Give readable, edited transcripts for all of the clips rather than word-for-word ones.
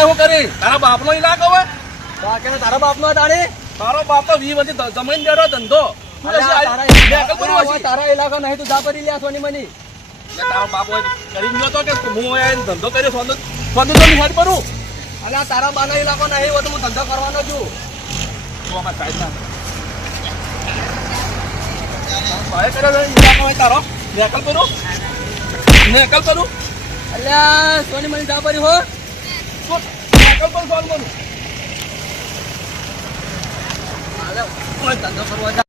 હું કરી તારા બાપનો ઇલાકો હોય બાકી તારા બાપનો તારી તારો બાપ તો 20 વર્ષથી જમીન બેઠો ધંધો તારા ઇલાકો નહીં તું જા પડી લ્યા સોની મની તારો બાપ હોય કરી ગયો તો કે હું અહીંયા ધંધો કર્યો સોનું સોનું તો નિહાળ કરું અલ્યા તારા બાનો ઇલાકો નહીં હોય તો હું ધંધો કરવાનો છું તું આમાં સાઈડ ના ભાઈ કર્યો ઇલાકો હોય તારો નેકલ કરું અલ્યા સોની મની જા પડી હો નેકલ પર સોન બનું ધંધો કરવો જા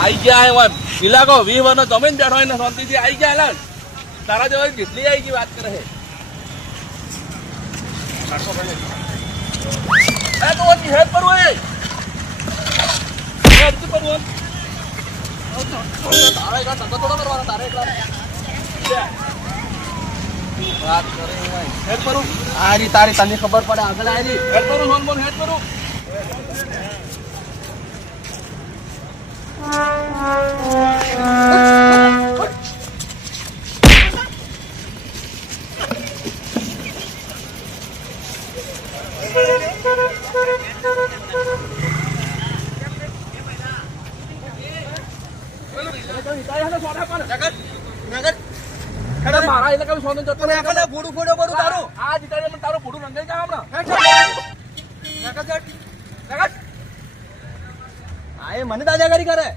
આઈ ગયા હોય ઇલાકો 20 વર્ષનો જમીન બેઠો હોય ને શાંતિથી આઈ ગયા લાલ તારા જેવા જેટલી આવી ગઈ વાત કરે છે તો હેડ પર હોય હેડ પર હોય તારા એકલા ધંધો થોડો કરવાનો તારે એકલા વાત કરે હેડ પર આરી તારી તને ખબર પડે આગળ આરી હેડ પર હોન બોન હેડ પર મારા એટલે સોનું જતો ફોડું ફોડો કરું તારું આ જીતાડે તારું ફોટું રંગાઈ જાય હમણાં હા એ મને દાદાગીરી કરે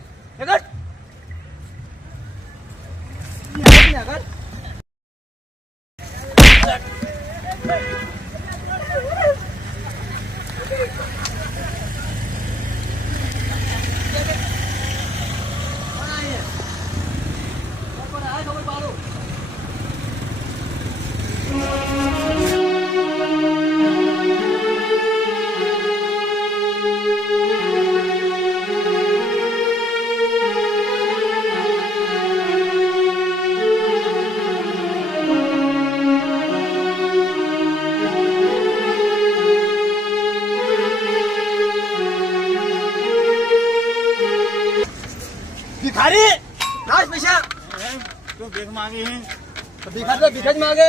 भिखारी नाच पैसा तो भीख मांगी है तो भिखारी तो भिखारी मांगे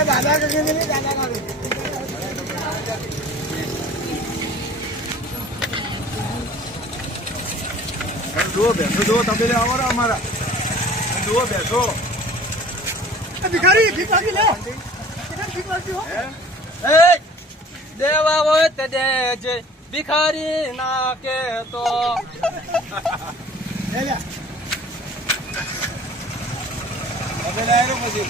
दादा का दादा का दो बैठो दो तबेले आओ हमारा दो बैठो भिखारी भीख मांगी ले भीख मांगी हो देवा वो ते देजे भिखारी ना के तो ले ले अबे ले रो मुझे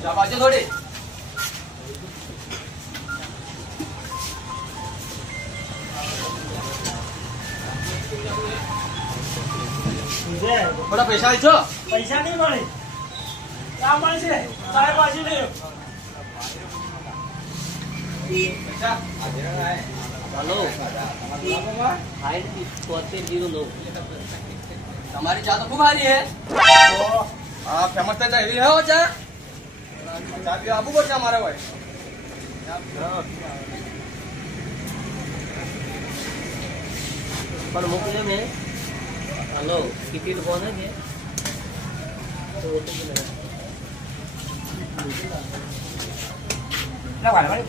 शाबाश थोड़ी થોડા પૈસા આલજો પૈસા નહીં મળે ક્યાં મળશે સાહેબ પાછી લે हेलो हाइट 73 लो તમારી ચા તો ખૂબ સારી હે હા ફેમસ થઈ જાય એવી હે ઓ ચા ચા પીવા આબુ પડશે અમારે ભાઈ પણ મોકલ્યો ને हेलो ટિકિટ કોને છે તો वो तो ના વાળ વાળ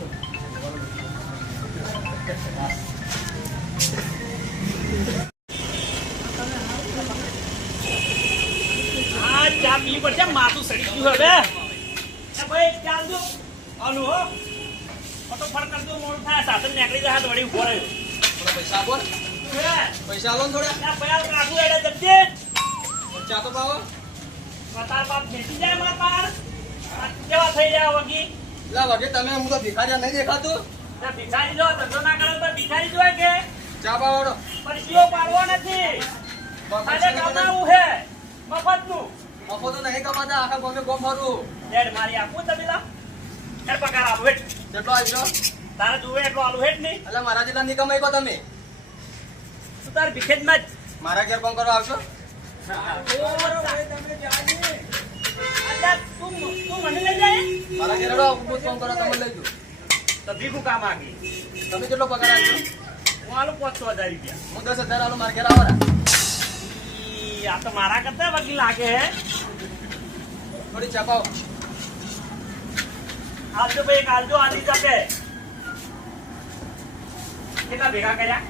આ ચા પી પડશે માથું સડી ગયું હવે ભાઈ ચાલ દો આલુ હો ફટોફટ કરતો મોડ થાય સાધન નીકળી જાય તો વળી ઉભો રહ્યો થોડા પૈસા આપો પૈસા આલો ને થોડા ના પયાલ કાકુ એડે જબજે ચા તો પાવો તાર બાપ બેસી જાય માર પાર કેવા થઈ જાય વગી લા વગે તમે હું તો ભિખારી નહીં દેખાતું ભિખારી જો ધંધો ના કરે તો ભિખારી જોય કે ચા પાવડો પરસીઓ પાડવો નથી આજે કમાવું છે મફતનું મફો તો નહીં કમાતા આખા ગમે ગોમ ફરું ડેડ મારી આપું તમે લા એ પગાર આલું હેઠ જેટલો આવ્યો તારે જુએ એટલો આલું હેઠ નહીં એટલે મારા જેટલા નહીં કમાઈ કો તમે તું તાર ભીખેજમાં જ મારા ઘેર કોમ કરવા આવશો અચ્છા તું મને લઈ જાય મારા ઘેર હેડો હું કોમ કરવા તમને લઈ જઉં તો ભીખું કામ આગી તમે કેટલો પગાર આવશો હું આલું 500,000 રૂપિયા હું 10,000 આલું મારા ઘેર આવો ને ઈ, આ તો મારા કરતા વકીલ લાગે હે થોડી ચા પાવ આલજો ભાઈ એક આલજો આલી શકે કેટલા ભેગા કર્યા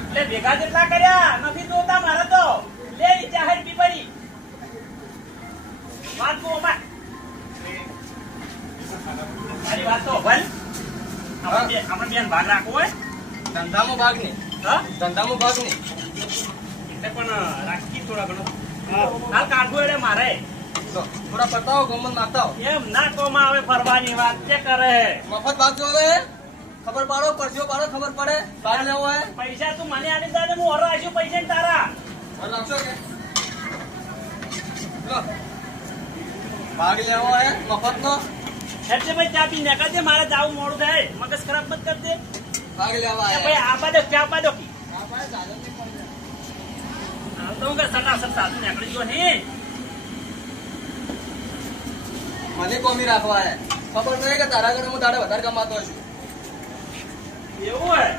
એટલે ભેગા જેટલા કર્યા નથી જોતા મારે તો લે ઈ જાહેર પીપરી વાત કો માં મારી વાત તો ભલ આપણે બેન ભાગ રાખવો હોય ધંધામાં ભાગ નહીં હા ધંધામાં ભાગ નહીં એટલે પણ રાખી થોડા ઘણો હાલ કાઢવું એટલે મારે તો થોડા પતાવો ગમન માગતા હો એમ ના કોમાં આવે ફરવાની વાત કે કરે મફત ભાગ જો હવે ખબર પાડો પરસ્યો પાડો ખબર પડે ભાગ લેવો હોય પૈસા તું મને આલી દે ને હું ઓર આશું પૈસા ને તારા ભાગ લાવશો કે લો ભાગ લેવો હોય મફત નો એટલે ભાઈ ચા પી નીકળજે મારે જાવું મોડું થાય મગજ ખરાબ મત કરજે ભાગ લેવા એ ભાઈ આ બાજુ ચા બાજુ હાલ તો હું કે સટાસટ સાધુ નીકળી ગયો હે મને કોમી રાખવા હે ખબર નહીં કે તારા ઘરે હું તારે વધારે કમાતો છું એવું હોય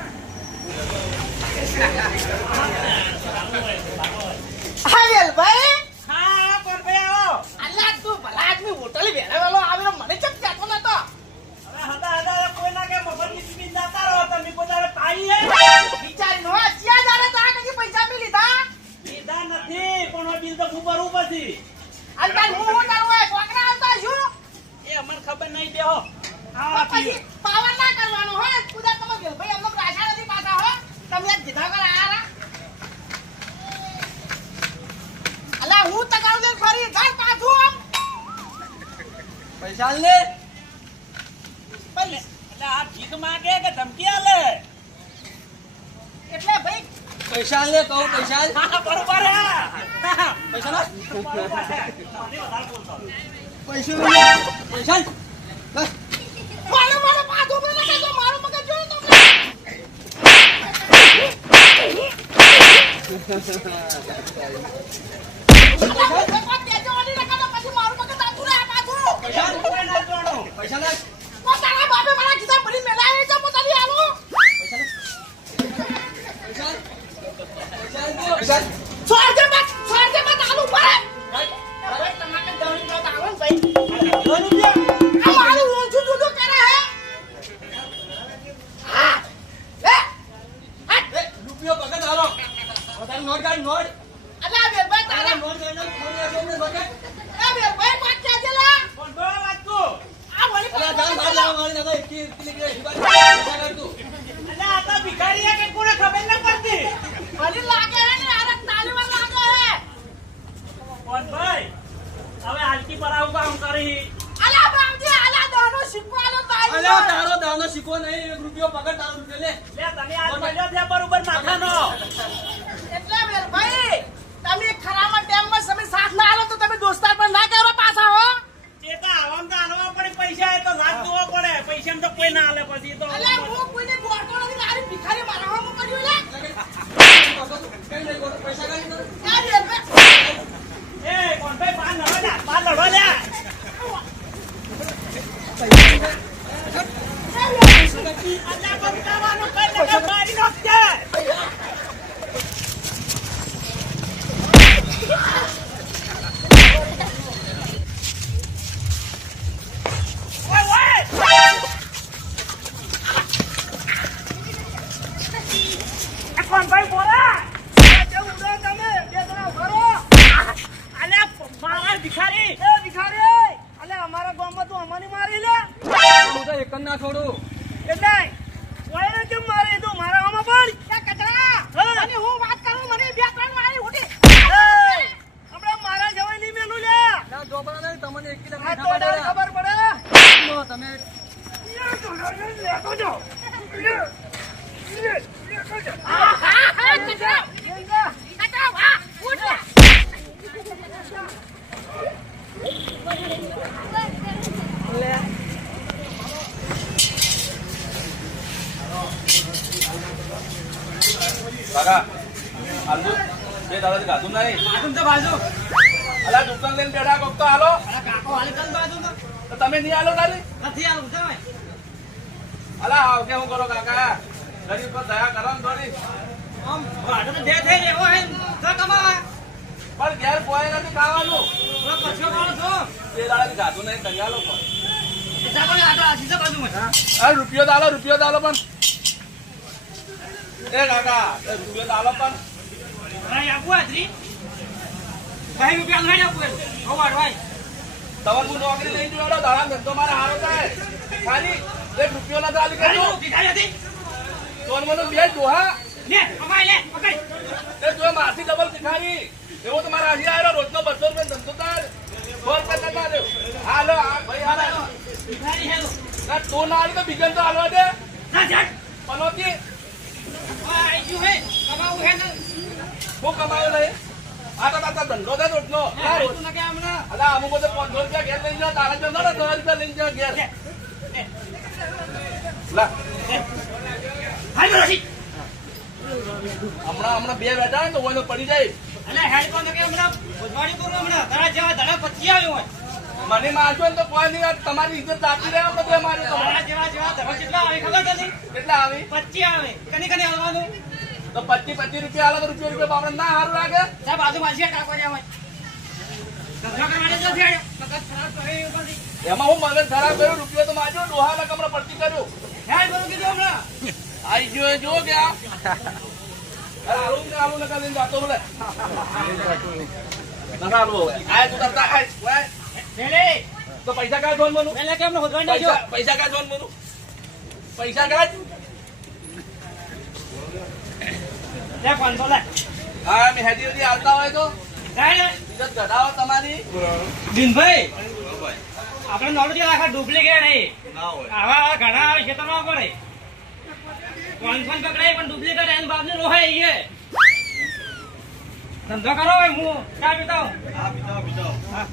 હાવેલ ભાઈ હા કોણ ભાઈ આવો અલ્લા તું ભલા આદમી હોટલ વેરાવેલો આવેલો મને ચમ કહેતો નતો હવે હતા કોઈ ના કે મફતની સ્પીડ જાતા રહો તમે પોતાને પાઈ હે વિચારી નો ક્યાં જારે તો આ કદી પૈસા મી લીધા લીધા નથી પણ બિલ તો હું ભરવું પછી અને તાર હું શું કરું હોય છોકરા આવતા શું એ અમને ખબર નહીં બેહો તો આ પછી પાવર ના કરવાનો હોય કુદા તમે વેલ ભાઈ અમને રાશા નથી પાછા હો તમે એક જીધા કર આરા અલ્લા હું તગાઉ લે ફરી ઘર પાછું આમ પૈસા લે પલ્લે એટલે આ ભીખ માંગે કે ધમકી આલે એટલે ભાઈ પૈસા લે કહું પૈસા લે. હા બરોબર હે પૈસા લે બરોબર હે મને વધારે બોલતો પૈસા લે પૈસા લે. બસ મારો પાછું મને લગાડો મારો મગજ જોઈ તો પૈસા લે પૈસા લે. રૂપિયો પકડ આલો વધારે નોટ કાઢ નોટ તારા નોટ કાઢ નોટ કોણ બોલ વાત કો અલા જાન બહાર લાવ મારી નતો એટલી પૈસા કાઢ તું એટલે આ તો ભિખારી હે કે કોને ખબર ન પડતી કોણ ભાઈ હવે આલકી પર આવું કામ કરી અલ્યા તારો દાનો શીખવો નહીં 1 રૂપિયો પકડ તારો રૂપિયો લે લે તને આજ મળ્યો છે બરોબર માથાનો એટલે ભાઈ તમે ખરામાં ટાઈમમાં તમે સાથ ના આલો તો તમે દોસ્તાર પણ ના કરો પાછા હો એ તો આવામ તો આલવા પડે પૈસા એ તો રાત જોવો પડે પૈસા તો કોઈ ના આલે પછી તો અલ્યા હું કોઈને ગોળતો નથી મારી ભિખારી મારા હું કર્યું લે કઈ નહીં ગોળ પૈસા કાઢ તું આ રે ભાઈ એ કોણ ભાઈ પાન લડો લે પાન લડો લે હાલજો. બે દાડાથી ગાતું નહીં. બાજુ તો બાજુ. અલા દુકાન લઈને બેઠા કોક તો હાલો. અલા કાકો હાલે તન બાજુ તો. તો તમે નહીં હાલો તારી? નથી આલું જવાય. અલા આવ કે હું કરો કાકા? ગરીબ પર દયા કરો ને થોડી. આમ વાડો તો દે થઈ રહ્યો હે. તો કમાવા. પણ ઘેર કોઈ નથી ખાવાનું. તો કચ્છો વાળો છો. બે દાડાથી ગાતું નહીં કરી આલો પણ. જા પણ આટલા આછી બાજુમાં. અરે રૂપિયો તો આલો પણ. એ કાકા એ રૂપિયો તો આલો પણ. ભાઈ આપું આજી. ભાઈ રૂપિયા લઈ આપું. હો વાડવાય. તમારે હું નોકરી લઈને જોડો દાડા ધંધો મારે હારો થાય. ખાલી એક રૂપિયો ના ચાલી કરજો. ભિખારી હતી. તોન મને બે દોહા લે પકડ લે પકડ. એ તું માસી ડબલ શીખારી. એવો તો મારા હજી આવ્યો રોજનો 200 રૂપિયા ધંધો થાય. 100 રૂપિયા ટકા દે. હાલો ભાઈ હાલો. ભિખારી હેલો. ના તું ના આવી તો બીજન તો હાલવા દે. ના જટ. પનોતી આઈ ગયું હે. કમાવું હે ને. હું કમાયો નહીં. આ તો તારા ધંધો થાય રોજનો. તું ના કે હમણાં. અલા અમુક તો 500 રૂપિયા ઘેર લઈને જા. તારા ધંધો ને 10 રૂપિયા લઈને જા ઘેર. લા હાઈ બરોસી. હમણાં બે બેઠા ને તો ઓયનો પડી જાય. અલે હેડ કોણ તો કે હમણાં ભજવાડી કરું હમણાં. તારા જેવા ધડા 25 આવ્યો હોય. મને મારજો ને તો કોઈ નહીં. તમારી ઇજ્જત તાકી રહે બધે મારે તારા જેવા ધડા કેટલા આવે ખબર તને? કેટલા આવી 25 આવે. કની આવવાનું? તો 25 રૂપિયા આલો તો રૂપિયા આપણે ના સારું લાગે. સાહેબ બાજુ માસી ટાકો જાય હોય. ધંધો કરવાને જો ફેડ્યો. મગજ ખરાબ કરે ઉપરથી. એમાં હું મગજ ખરાબ કર્યો. રૂપિયો તો મારજો. ડોહાના કમરા પડતી કર્યો. હેડ કરું કીધું હમણાં. આઈ ગયો જો કે આ આલુ નકા લઈને જાતો બોલે ના આલુ આય તું કરતા આય ઓય પેલે તો પૈસા કાઢ દોન મનું. પેલે કેમ ન હોદવાઈ નાખ્યો? પૈસા કાઢ દોન મનું. પૈસા કાઢ. લે 500 લે. હા મે હેડી હેડી આવતા હોય તો હેડ ઇજ્જત ઘટાવો તમારી. દિનભાઈ આપણે નોલેજ આખા ડુપ્લિકેટ હે. ના હોય આવા ઘણા ખેતરમાં પડે. 500 પકડાય પણ ડુપ્લિકેટ એન બાપને રોહાય છે. ધંધો કરો હોય હું ચા પીતા હું. હા પીતાઓ હા.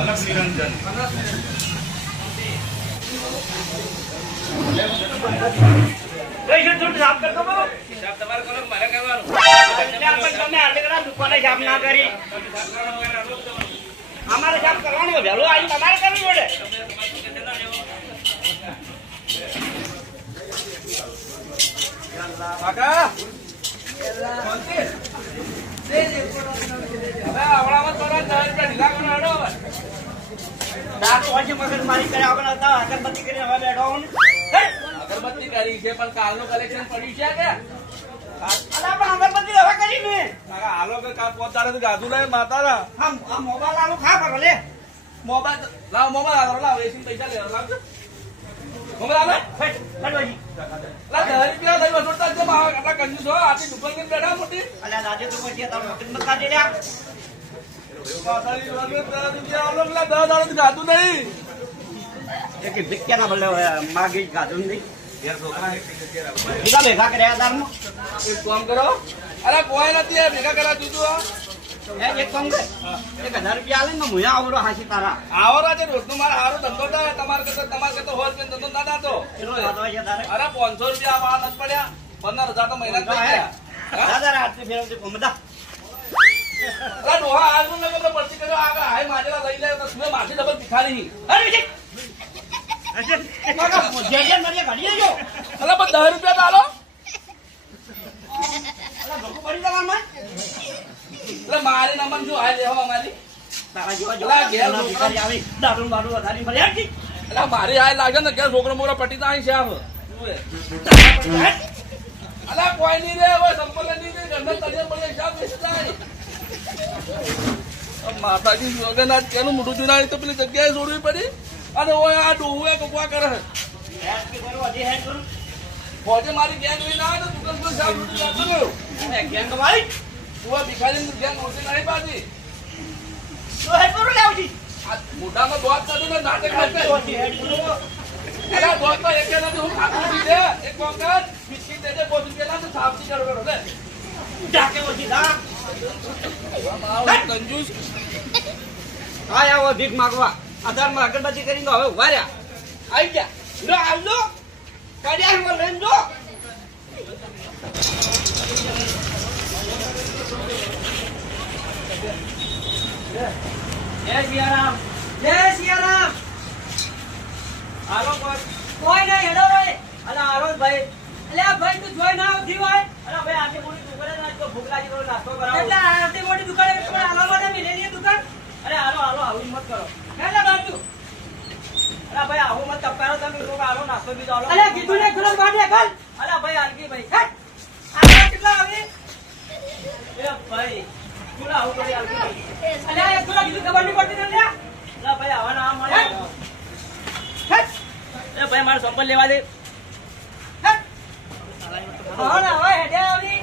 અલગ નિરંજન સાફ કરતો બોલો. હિસાબ તમારે કરો મારે કરવાનું. તમે આટલા દુકાને સાફ ના કરી. અમારે સાફ કરવાનું વહેલું આવી તમારે કરવું પડે. કાકા શાંતિ. હવે આવડામાં થોડા 10 રૂપિયા ઢીલા કરો હેડો હવે. રાત પછી મગજ મારી કર્યા વગર હતા અગરબત્તી કરીને હવે બેઠો હું. અગરબત્તી કરી છે પણ કાલનું કલેક્શન પડ્યું છે કે અલા પણ અગરબત્તી હવે કરી મેં. કાકા હાલો કે કાલ પોતાડે ગાધું લઈને માતારા આ મોબાઈલ આલું ખા પર લે. મોબાઈલ મોબાઈલ આલો લાવ એસી પૈસા લેવા લાવજો. મોબાઈલ આલો ફટ ફટવાજી. લા 10 રૂપિયા લઈ વસોડતા છે મારા આટલા કંજૂસ હો. આથી દુકાન લઈને બેઠા મોટી અલા રાજે તો પછી તારો હોટેલ માં કાઢી લે. પાછળની વાગે 10 રૂપિયા આલો પેલા 10 દાડો ગાધું નહીં. એક ભિક્યા ના બદલે માગી કાઢું નહીં. ઘેર છોકરા બીજા ભેગા કર્યા દારમાં. એક કામ કરો. અરે કોઈ નથી આ ભેગા કરા દીધું. એક કામ કર. 1000 રૂપિયા આલે ને મુયા આવડો હાસી તારા. આવો રાતે રોજનો મારા હારો ધંધો થાય. તમારે કરતા હોય કે ધંધો ના થતો. કેટલો વાતો છે તારે? અરે 500 રૂપિયા આ નથી પડ્યા. 15,000 તો મહિના થઈ ગયા. હા? દાદા આટલી ફેરવતી કોમદા. અરે ડોહા આજનું મેં તમને પરચી કર્યો. આગળ હાય માજેલા લઈ લે તો સુએ માછી ડબલ ભિખારી. અરે વિજય. કાકા જે જે મરિયા ગાડી લેજો. અરે પણ 10 રૂપિયા તો આલો. અલા ભગો પડી જવામાં. એટલે મારી નંબર શું હાય લેવા અમારી. તારા જેવા અલા ઘેર જોવા ભિખારી આવી દારૂ બારૂ વધારી ભલે આખી. એટલે મારી હાય લાગે ને કે છોકરો મોકરો પટી તો અહીં છે આમ. અલા કોઈ નહીં રે હવે સંપલ નહીં રે ઘરના તળિયે પડે હિસાબ બેસી જાય. માતાજી વગર કેનું મોઢું જોડાય તો પેલી જગ્યાએ છોડવી પડી. અને ઓય આ ડોહુએ કકવા કરે. હેડ કે કરો અધી હેડ કરું. ફોજે મારી ગેંગ લઈને આવે તો દુકાન પર સાફ લૂંટી નાખતો રહ્યો. ગેંગ મારી તું ભિખારી ગેંગ ઓછી નહીં પાછી. તો હેડ કરું લાવજી. આ મોઢામાં દોત કાઢું ને નાટક કરશે. હેડ કરું. અલા દોત તો એક નથી હું ખાતું નથી દે. એક કામ કર બિસ્કિટ દે દે 5 રૂપિયા તો સાફથી કરો લે. જાકે ઓ સીધા મારો કંજૂસ હા આવો ભીખ માગવા આધારમાં અગરબત્તી કરીને હવે ઉભા રહ્યા આવી ગયા લો આવજો કાઢ્યા લઈને જો જય સિયારામ જય સિયારામ હાલો કોઈ કોઈ નહીં હેડો ભાઈ અલા હાલો ભાઈ એટલે આ ભાઈ તું જોઈ ના આવતી હોય અલા ભાઈ આટલી મોટી દુકાને ના તો ભૂખ લાગી તો નાસ્તો કરાવો એટલે આટલી મોટી દુકાને તમે હાલવા માટે મિલેલી દુકાન અરે હાલો હાલો આવું મત કરો એટલે બાજુ અલા ભાઈ આવું મત તપકારો તમે લોકો હાલો નાસ્તો બીજો હાલો અલે કીધું ને ખુરસ બાંધે કલ અલા ભાઈ આલકી ભાઈ હેટ આ કેટલા આવી એ ભાઈ તુલા આવું કરી આલકી ભાઈ અલે આ થોડા કીધું ખબર નહીં પડતી તમને અલા ભાઈ આવા ના મળે હેટ એ ભાઈ મારે સંપલ લેવા દે હેટ હા ના હોય હેડે આવી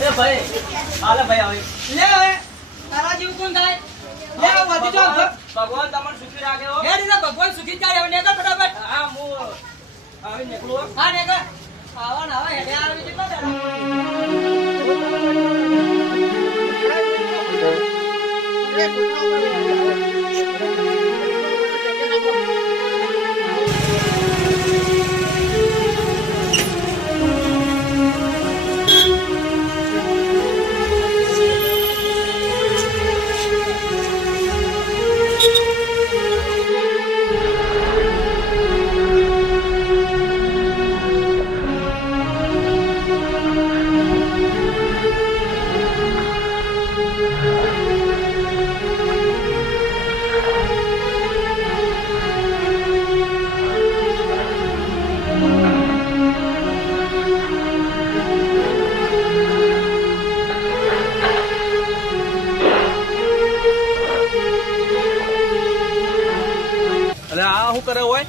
એ ભાઈ હાલે ભાઈ આવી લે હવે તારા જેવું કોણ થાય લે વધી જાવ ભગવાન તમને સુખી રાખે હો હેડ ને ભગવાન સુખી જાય ને તો ફટાફટ હા હું આવી નીકળું હા ને કર આવા ના હોય હેડે આવી કેટલા બેડા અરે આ શું કરે હોય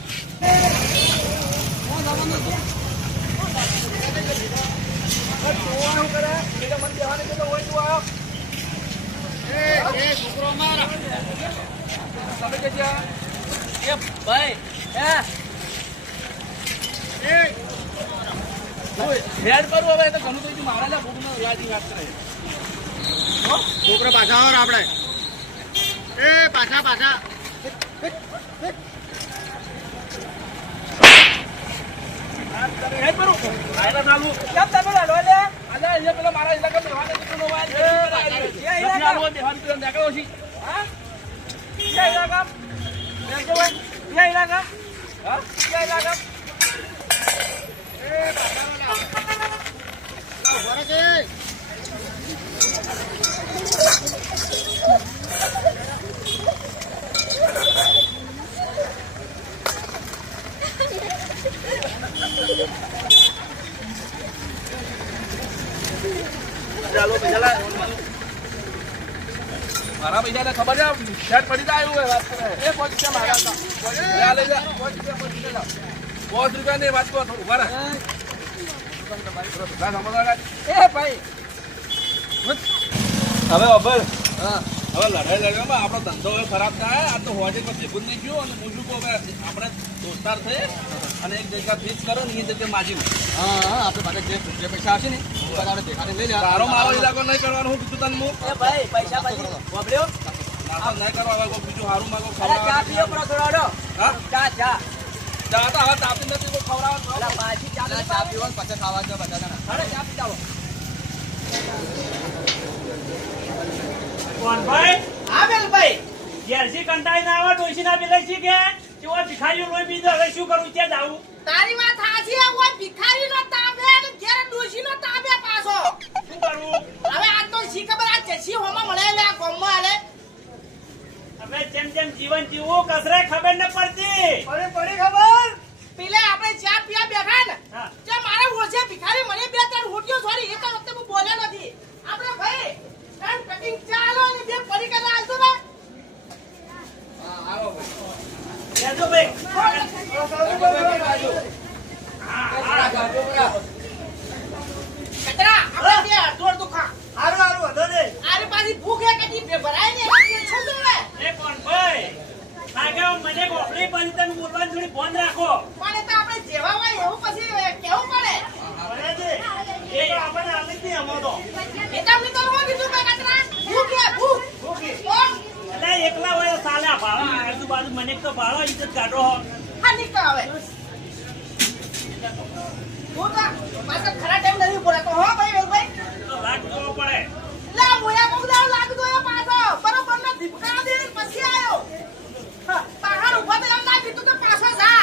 ભાઈ હેડ કરું હવે તો ઘણું થઈ ગયું મારા ભૂખ ના લાજી વાત કરે છોકરા પાછા આવો આપણે એ પાછા પાછા હેડ કરું આયલા ચાલુ કેમ તમે લડો લે અલે અહીંયા પેલા મારા ઇલાકા બેવાને તો વાત બેવાને નીકળો છી હા લે ઇલાકા લે જો લે ઇલાકા હા લે ઇલાકા ચાલો પૈસા મારા પૈસા ખબર છે શર્ટ પડી જાય એવું વાત કરે એ 5 રૂપિયા મારા હતા લઈ જા 5 રૂપિયા ની વાત કરો થોડું ઉભા રહે એ ભાઈ હવે અભર હવે લડાઈ લડવામાં આપણો ધંધો હવે ખરાબ થાય આ તો હોજે પછી ભૂલ નહીં ગયો અને હું શું કહું હવે આપણે દોસ્તાર થઈ અને એક જગ્યા ફિક્સ કરો ને એ જગ્યાએ માજી હા આપણે પાસે જે પૈસા આવશે ને આપણે દેખાડે લઈ લે તારો મારો ઇલાકો નહીં કરવાનો હું કીધું તને હું એ ભાઈ પૈસા પછી વાપર્યો નાસ્તો નહીં કરવા હવે કોઈ બીજું સારું માગો અલા ચા પીઓ ખવડાવવા પડો થોડો હા ચા ચા ચા તો હવે તાપી નથી કોઈ ખવડાવવા અલા પાછી ચા ચા ચા પીવો પછી ખાવા જો બધા જણા અરે ચા પી ચાલો કોણ ભાઈ હા વેલભાઈ જેરસી કંટાઈ ના આવે ડોસી ના પેલા છે કે કેવો ભિખારીઓ લોહી પીધો હવે શું કરું ત્યાં જાવું તારી વાત સાચી છે ઓય ભિખારીનો તાબે અને ઘેર ડોશીનો તાબે પાછો શું કરું હવે આ તો શી ખબર આ જસી હોમાં મળે લે આ ગોમમાં આલે હવે જેમ જેમ જીવન જીવવું કસરે ખબર ન પડતી પડી ખબર પેલે આપણે ચા પીવા બેઠા ને હા. ત્યાં મારા ઓછે ભિખારી મને બે ત્રણ રોટીઓ છોડી એક વખતે હું બોલ્યો નથી આપણે ભાઈ ત્રણ કટિંગ ચા આલો અને બે પડી કરવા આવતો ને લેજો ભાઈ કતરા આપણે બે અડધો અડધો ખા હારું હારું વધો દે આરે પાછી ભૂખ હે કદી બે ભરાય ને એટલે છે તો ને એ કોણ ભાઈ આગળ મને બોપડી બંધ તને બોલવાનું થોડી બંધ રાખો પણ એ તો આપણે જેવા હોય એવું પછી કેવું પડે પડે છે એ તો આપણને આલે જ નહીં અમો તો આજુબાજુ મને તો ભાડો ઇજ્જત કાઢો. હા નીકળ હવે તું જા પાછા ખરા ટાઈમ નથી બોલાતો હો ભાઈ વેલભાઈ તો લાગ જોવો પડે. લા મોયા મોગદાર લાગતો એ પાછો બરોબર ને ધીપકા દે પછી આયો પહાડ ઉભા તો એમ ના કીધું કે પાછો જા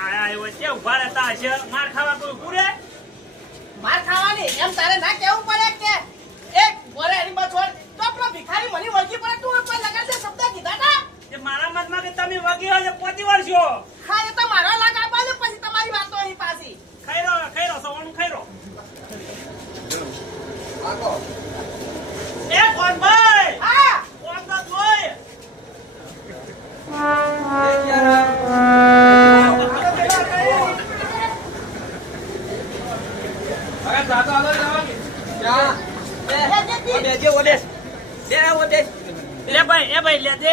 આયા વચ્ચે ઉભા રહેતા હશે. માર ખાવા કોઈ ઉભું રે? માર ખાવાની એમ તારે ના કેવું પડે કે એક બોરે એની માં છોડ તો આપણો ભિખારી મને વળગી પડે તું કોઈ લગાડ દે શબ્દ કીધા તા એ મારા મતમાં કે તમે વગી હોય 25 વર્ષો. હા એ તો મારો લાગ આપા દે પછી તમારી વાતો અહીં પાછી ખાઈ સવાનું ખાઈ રહો. એ કોણ ભાઈ? હા કોણ તો જોઈ? હવે જાતો આગળ જવાનું. બેજે ઓદેશ દે ઓદેશ લે ભાઈ એ ભાઈ લે દે.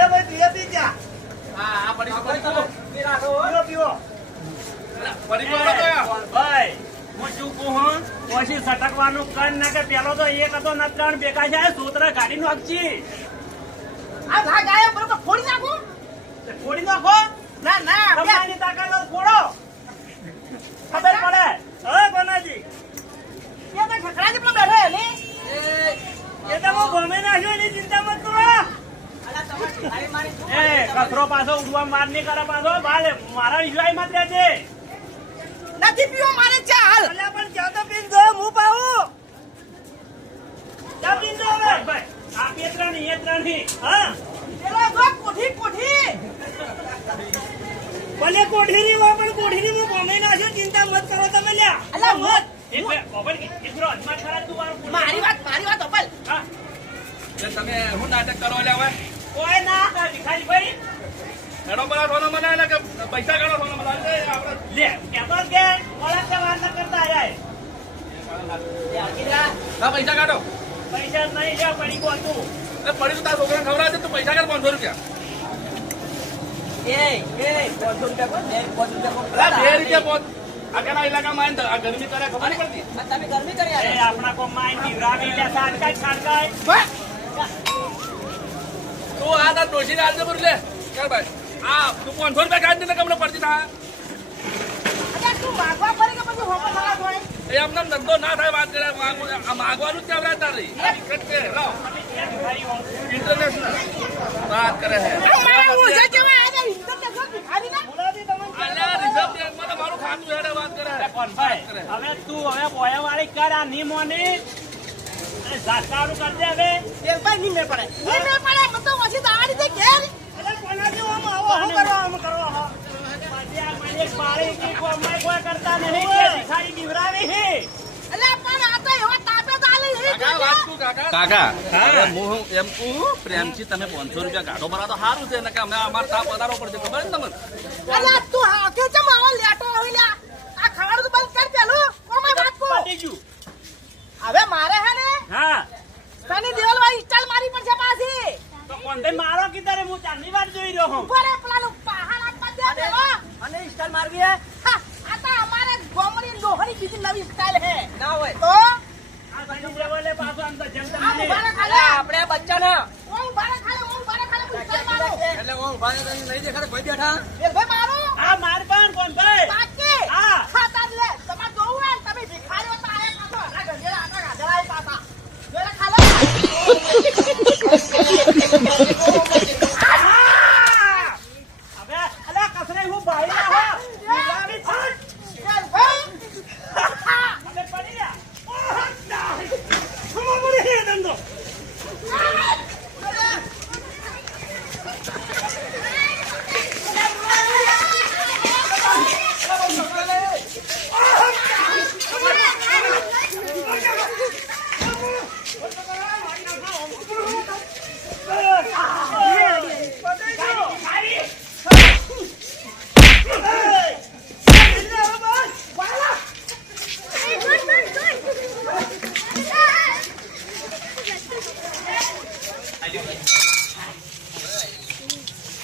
એ ભાઈ પીએ પી જા. આ પડી પીવો પીવો. પડી ગયો. ભાઈ હું શું કહું પછી સટકવાનું કર ના કે પેલો તો એક હતો ન ત્રણ ભેગા છે સૂત્ર ગાડી નો હકજી આ ભાગ આયો બરોબર ફોડી નાખું ફોડી નાખો. ના ના બે તમારી તાકાત હોય તો ફોડો. ખબર પડે. હવે કોનાજી એ તો ઠકરા જેટલો બેઠો હે ને એ તો હું ગમે નાખ્યો એની ચિંતા મત કરો. એ કચરો પાછો ઉડવા માર નહીં કરે પાછો ભાલે મારા વિશ્વાસ મત રહેજે. નથી પીવો મારે ચા હાલ અલ્યા પણ ચા તો પીન જો હું પાવું. ચા પીન જો હવે ભાઈ આ પેત્રા ની એ ત્રણ ની હા પેલો જો કોઠી કોઠી ભલે કોઠીની હોય પણ કોઠીની હું ગમે નાખ્યો ચિંતા મત કરો તમે લ્યા. અલા મત મારી વાત અપલ હા તમે શું નાટક કરો લે હવે? કોઈ ના ભિખારી ભાઈ હેડો બરા સોનો બનાવે ને કે પૈસા કાઢો સોનો બનાવે આપણે લે કેતો કે ઓળખ કે વાત ન કરતા આયા હા પૈસા કાઢો. પૈસા નહીં લે પડી ગયો તું. એટલે પડી તો તારા છોકરાને ખવડાવે છે તું પૈસા કાઢ 500 રૂપિયા. એ 500 રૂપિયા કોણ 500 રૂપિયા કોણ અલા 2 રૂપિયા પોત આગળના ઇલાકામાં આવીને આ ગરમી કરે ખબર નહીં પડતી. તમે ગરમી કરી એ આલે આપણા કો માઈન દીવરાવી લે છાડકાય તું આ તાર ડોશીને આલજે બોલ લે ચાલ ભાઈ આ તું 500 રૂપિયા કાઢ દે ને કમને પડતી થાય. અરે તું માગવા પડે કે પછી હોપો થવા જોડે એ અમને ધંધો ના થાય વાત કરે માગવાનું જ ત્યાં તારી ઇન્ટરનેશનલ વાત કરે છે. મારા ઓજા જેવા આ ઇન્ટર તે ભિખારી ના અલ્યા રિઝર્વ બેંકમાં તો મારું ખાતું હેડે વાત કરે છે. કોણ ભાઈ હવે તું હવે બોયા વાળી કર આ ની મોની અને ઝાકારું કર દે હવે. ભાઈ ની મે પડે મત તો વસી દાડી દે ઘેર અરે કોનાથી આમ આવો હું કરો હો પછી આ મને પાળી કી કોઈ કોઈ કરતા નહીં કે ભિખારી દીવરાવી હે. અલે પણ આ તો એવા તાપે ચાલે હે કાકા હવે હું એમ કહું પ્રેમથી તમે 500 રૂપિયા કાઢો બરા તો સારું છે ને કે અમે અમારે તાપ વધારો પડશે ખબર ને તમને. અલે તું હાકે ચમ આવા લેટો હોઈલા આ ખાવાનું તો બંધ કર પેલું કોમે વાત કો પતી ગયું. હવે મારે હે ને હા સની દેવલ વાળી સ્ટાઇલ મારી પડશે પાછી તો કોણ તે મારો કીધરે હું ચાંદની વાત જોઈ રહ્યો હું. ઉપર પેલાનું પહાડ આપવા દે પેલો અને સ્ટાઇલ મારવી હે હા આ તો અમારે ગોમડી લોહરી બીજી નવી સ્ટાઇલ હે ના હોય તો આ સની દેવલે પાછો આમ તો જેમ આ તમને ઉભારે અલે ખાલે આપણે બચ્ચાના ઓમ બારે ખાલે સ્ટાઇલ મારો એટલે હું ભાઈ નહીં દેખાડે ભાઈ બેઠા એ ભાઈ મારો આ માર પણ કોણ ભાઈ બાકી હા. ખાતા જ લે તમારે જોવું હોય ને તમે ભિખારીઓ તો આયા પાછો આ ગંજેડા આટા ગાજરા આયા પાછા જોઈને ખાલે હવે અલા કસરે હું ભાઈ ના હો દીવરાવી છોડ. હવે પડી રહ્યા ઓહ તારી ખમો પડી હે ધંધો.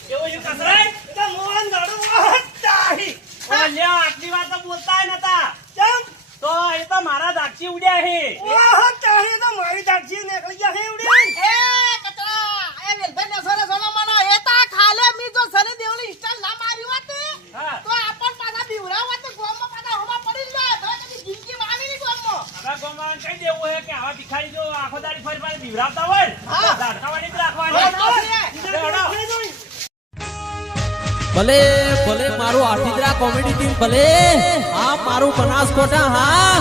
કેવું છે કસરાય? તો મોહન દાડો ઓહ તારી. ઓહ લ્યા આટલી વાત તો બોલતા નતા. કેમ? તો એ તો મારા દાક્ષી ઉડ્યા હે. ઓહ તારી તો મારી દાક્ષી નીકળી ગયા હે ઉડી. એ કચરા એ વેલભાઈ બીવરાવતા હોય ને, હા. ઝાટકાવાની જ હા, રાખવાની. હા. ભલે ભલે મારું આઠીદરા કોમેડી ટીમ ભલે આ મારું બનાસકોટા હા